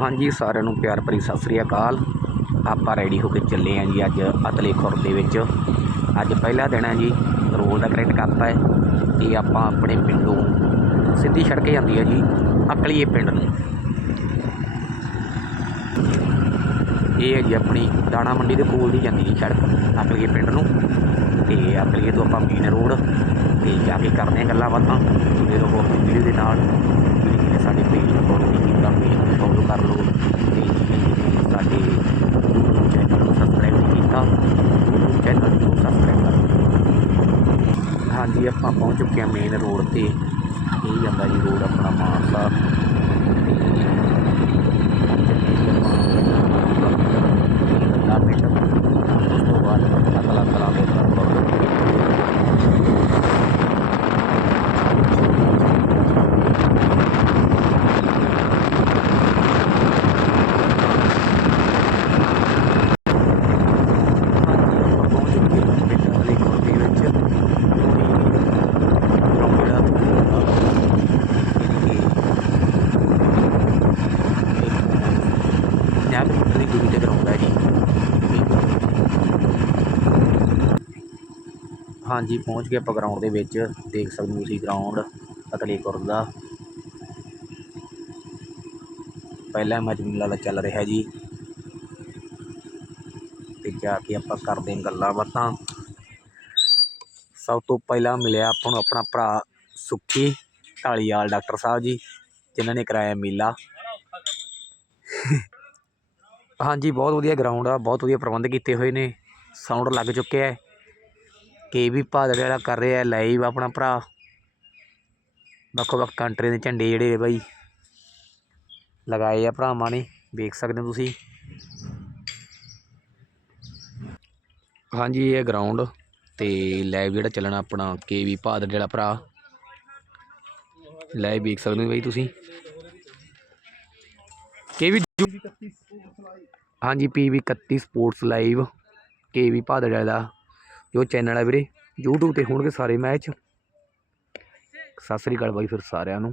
ਹਾਂਜੀ, ਸਾਰਿਆਂ ਨੂੰ ਪਿਆਰ ਭਰੀ ਸਤਿ ਸ੍ਰੀ ਅਕਾਲ। ਆਪਾਂ ਰੈਡੀ ਹੋ ਕੇ ਚੱਲੇ ਆਂ ਜੀ ਅੱਜ ਅਤਲੇ ਖੁਰ ਦੇ ਵਿੱਚ। ਅੱਜ ਪਹਿਲਾ ਦਿਨ ਹੈ ਜੀ ਰੋਲ ਦਾ ਕ੍ਰਿਕਟ ਕੱਪ ਹੈ ਇਹ ਆਪਾਂ ਆਪਣੇ ਪਿੰਡੋਂ ਸਿੱਧੀ ਸੜਕ ਜਾਂਦੀ ਹੈ ਜੀ, ਅਕਲੀਏ ਪਿੰਡ ਨੂੰ। ਇਹ ਹੈ ਜੀ ਆਪਣੀ ਦਾਣਾ ਮੰਡੀ ਦੇ ਕੋਲ ਦੀ ਜਾਂਦੀ ਜੀ ਸੜਕ, ਅਕਲੀਏ ਪਿੰਡ ਨੂੰ। ਤੇ ਅਕਲੀਏ ਤੋਂ ਆਪਾਂ ਮੇਨ ਰੋਡ ਤੇ ਜਾ ਕੇ ਕਰਦੇ ਹਾਂ ਗੱਲਾਂ ਬਾਤਾਂ। ਜੁੜੇ ਰਹੋ ਆਪਣੀ ਵੀਡੀਓ ਦੇ ਨਾਲ ਜਿਹੜੀ ਜਿਹਨੇ ਸਾਡੇ ਪੇਜ ਨੂੰ ਫੋਲੋ ਨਹੀਂ ਕੀਤਾ ਪੇਜ ਨੂੰ ਫੋਲੋ ਕਰ ਲਓ ਤੇ ਜਿਹਨੇ ਸਾਡੇ YouTube ਚੈਨਲ ਨੂੰ ਸਬਸਕ੍ਰਾਈਬ ਨਹੀਂ ਕੀਤਾ YouTube ਚੈਨਲ ਨੂੰ ਸਬਸਕ੍ਰਾਈਬ ਕਰ ਹਾਂਜੀ, ਆਪਾਂ ਪਹੁੰਚ ਚੁੱਕੇ ਹਾਂ ਮੇਨ ਰੋਡ ਤੇ। ਇਹ ਜਾਂਦਾ ਜੀ ਰੋਡ ਆਪਣਾ ਮਾਨਸਾ ਗੱਲਾਂ ਪਿੰਡ ਉਸ ਤੋਂ ਬਾਅਦ ਅਗਲਾ ਕਲਾ ਦੇ ਪੰਜਾਹ ਕਿਲੋਮੀਟਰ ਦੀ ਦੂਰੀ ਤੇ ਗਰਾਊਂਡ ਹੈ ਜੀ ਹਾਂਜੀ, ਪਹੁੰਚ ਗਏ ਆਪਾਂ ਗਰਾਊਂਡ ਦੇ ਵਿੱਚ। ਦੇਖ ਸਕਦੇ ਹੋ ਤੁਸੀਂ ਗਰਾਊਂਡ ਅਤਲੇਪੁਰ ਦਾ। ਪਹਿਲਾ ਮੈਚ ਮੈਨੂੰ ਲੱਗਦਾ ਚੱਲ ਰਿਹਾ ਜੀ। ਤੇ ਜਾ ਕੇ ਆਪਾਂ ਕਰਦੇ ਹਾਂ ਗੱਲਾਂ ਬਾਤਾਂ। ਸਭ ਤੋਂ ਪਹਿਲਾਂ ਮਿਲਿਆ ਆਪਾਂ ਨੂੰ ਆਪਣਾ ਭਰਾ ਸੁੱਖੀ ਢਾਲੀਵਾਲ, ਡਾਕਟਰ ਸਾਹਿਬ ਜੀ, ਜਿਨ੍ਹਾਂ ਨੇ ਕਰਾਇਆ ਮੇਲਾ। ਹਾਂਜੀ, ਬਹੁਤ ਵਧੀਆ ਗਰਾਊਂਡ ਆ, ਬਹੁਤ ਵਧੀਆ ਪ੍ਰਬੰਧ ਕੀਤੇ ਹੋਏ ਨੇ। ਸਾਊਂਡ ਲੱਗ ਚੁੱਕਿਆ ਹੈ। ਕੇ ਵੀ ਭਾਦੜੇ ਵਾਲਾ ਕਰ ਰਿਹਾ ਲਾਈਵ ਆਪਣਾ ਭਰਾ। ਵੱਖੋ ਵੱਖ ਕੰਟਰੀ ਦੇ ਝੰਡੇ ਜਿਹੜੇ ਬਾਈ। ਲਗਾਏ ਆ ਭਰਾਵਾਂ ਨੇ ਵੇਖ ਸਕਦੇ ਹੋ ਤੁਸੀਂ। ਹਾਂਜੀ ਇਹ ਗਰਾਊਂਡ ਤੇ ਲਾਈਵ ਜਿਹੜਾ ਚੱਲਣਾ ਆਪਣਾ ਕੇ ਵੀ ਭਾਦੜੇ ਵਾਲਾ ਭਰਾ। ਲਾਈਵ ਵੇਖ ਸਕਦੇ ਹੋ ਬਾਈ ਤੁਸੀਂ। ਕੇ ਵੀ ਹਾਂਜੀ PV 31 sports live K V Bhadra ਦਾ ਜੋ ਚੈਨਲ ਹੈ ਵੀਰੇ, YouTube ਤੇ ਹੋਣਗੇ ਸਾਰੇ ਮੈਚ ਸਤਿ ਸ੍ਰੀ ਅਕਾਲ ਬਾਈ ਫਿਰ ਸਾਰਿਆਂ ਨੂੰ।